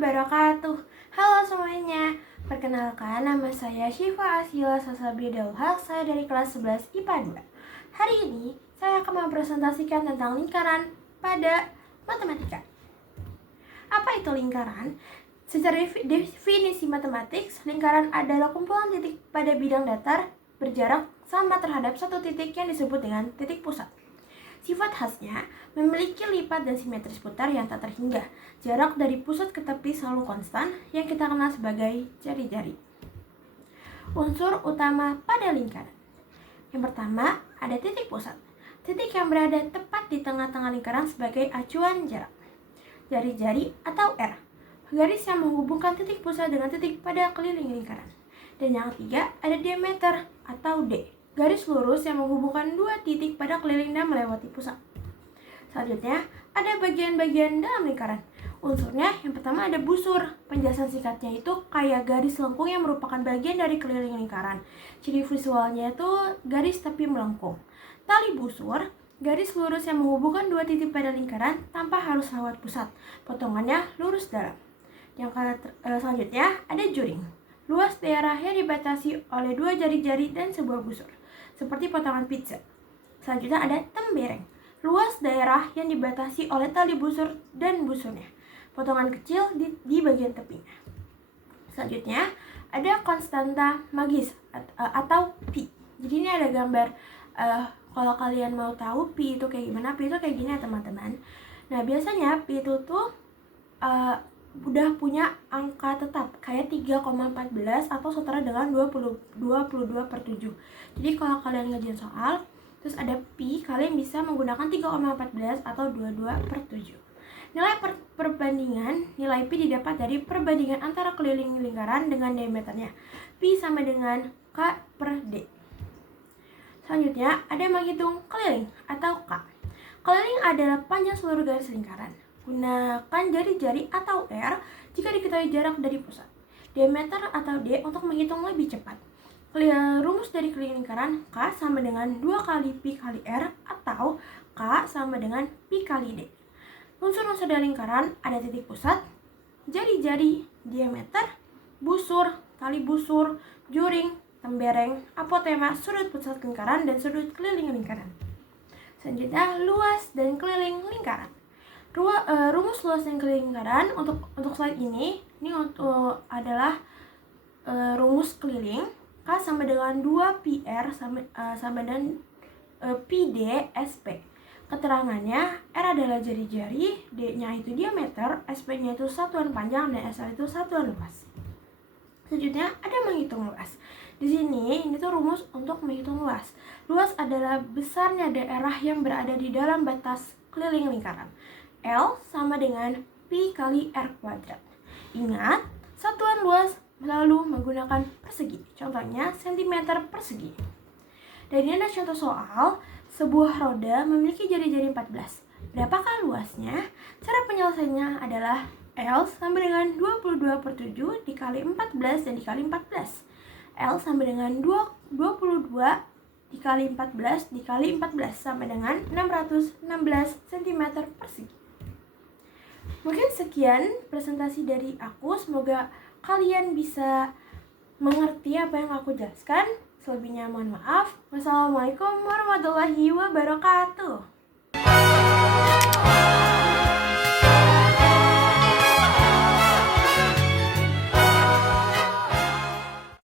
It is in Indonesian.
wabarakatuh. Halo semuanya, perkenalkan nama saya Syifa Asila Sasabi Dauhak. Saya dari kelas 11 IPA 2. Hari ini saya akan mempresentasikan tentang lingkaran pada matematika. Apa itu lingkaran? Secara definisi matematik, lingkaran adalah kumpulan titik pada bidang datar berjarak sama terhadap satu titik yang disebut dengan titik pusat. Sifat khasnya memiliki lipat dan simetris putar yang tak terhingga. Jarak dari pusat ke tepi selalu konstan, yang kita kenal sebagai jari-jari. Unsur utama pada lingkaran. Yang pertama, ada titik pusat. Titik yang berada tepat di tengah-tengah lingkaran sebagai acuan jarak. Jari-jari atau R, garis yang menghubungkan titik pusat dengan titik pada keliling lingkaran. Dan yang ketiga, ada diameter atau D, garis lurus yang menghubungkan dua titik pada keliling dan melewati pusat. Selanjutnya, ada bagian-bagian dalam lingkaran. Unsurnya yang pertama ada busur. Penjelasan singkatnya itu kayak garis lengkung yang merupakan bagian dari keliling lingkaran. Ciri visualnya itu garis tapi melengkung. Tali busur, garis lurus yang menghubungkan dua titik pada lingkaran tanpa harus lewat pusat. Potongannya lurus dalam. Yang selanjutnya ada juring. Luas daerah yang dibatasi oleh dua jari-jari dan sebuah busur, seperti potongan pizza. Selanjutnya ada tembereng. Luas daerah yang dibatasi oleh tali busur dan busurnya. Potongan kecil di bagian tepinya. Selanjutnya ada konstanta magis atau pi. Jadi ini ada gambar. Kalau kalian mau tahu pi itu kayak gimana, pi itu kayak gini ya teman-teman. Nah biasanya pi itu tuh udah punya angka tetap kayak 3,14 atau setara dengan 22/7. Jadi kalau kalian ngerjain soal terus ada pi, kalian bisa menggunakan 3,14 atau 22/7. Nilai perbandingan nilai pi didapat dari perbandingan antara keliling lingkaran dengan diameternya. Pi sama dengan K per D. Selanjutnya ada menghitung keliling atau K. Keliling adalah panjang seluruh garis lingkaran. Gunakan jari-jari atau R jika diketahui jarak dari pusat. Diameter atau D untuk menghitung lebih cepat. Rumus dari keliling lingkaran K sama dengan 2 kali pi kali R atau K sama dengan pi kali D. Unsur-unsur dari lingkaran ada titik pusat, jari-jari, diameter, busur, tali busur, juring, tembereng, apotema, sudut pusat lingkaran, dan sudut keliling lingkaran. Selanjutnya, luas dan keliling lingkaran. Rumus luas dan keliling lingkaran untuk slide ini adalah rumus keliling. K sama dengan 2 pi R sama dengan pi D SP. Keterangannya, R adalah jari-jari, D-nya itu diameter, SP-nya itu satuan panjang, dan SL itu satuan luas. Selanjutnya ada menghitung luas. Di sini ini tuh rumus untuk menghitung luas. Luas adalah besarnya daerah yang berada di dalam batas keliling lingkaran. L sama dengan pi kali R kuadrat. Ingat, satuan luas selalu menggunakan persegi. Contohnya cm persegi. Dan ini ada contoh soal. Sebuah roda memiliki jari-jari 14. Berapakah luasnya? Cara penyelesaiannya adalah L sama dengan 22/7 dikali 14 dan dikali 14. L sama dengan 22 dikali 14 dikali 14 sama dengan 616 cm persegi. Mungkin sekian presentasi dari aku. Semoga kalian bisa mengerti apa yang aku jelaskan. Selebihnya mohon maaf. Wassalamualaikum warahmatullahi wabarakatuh.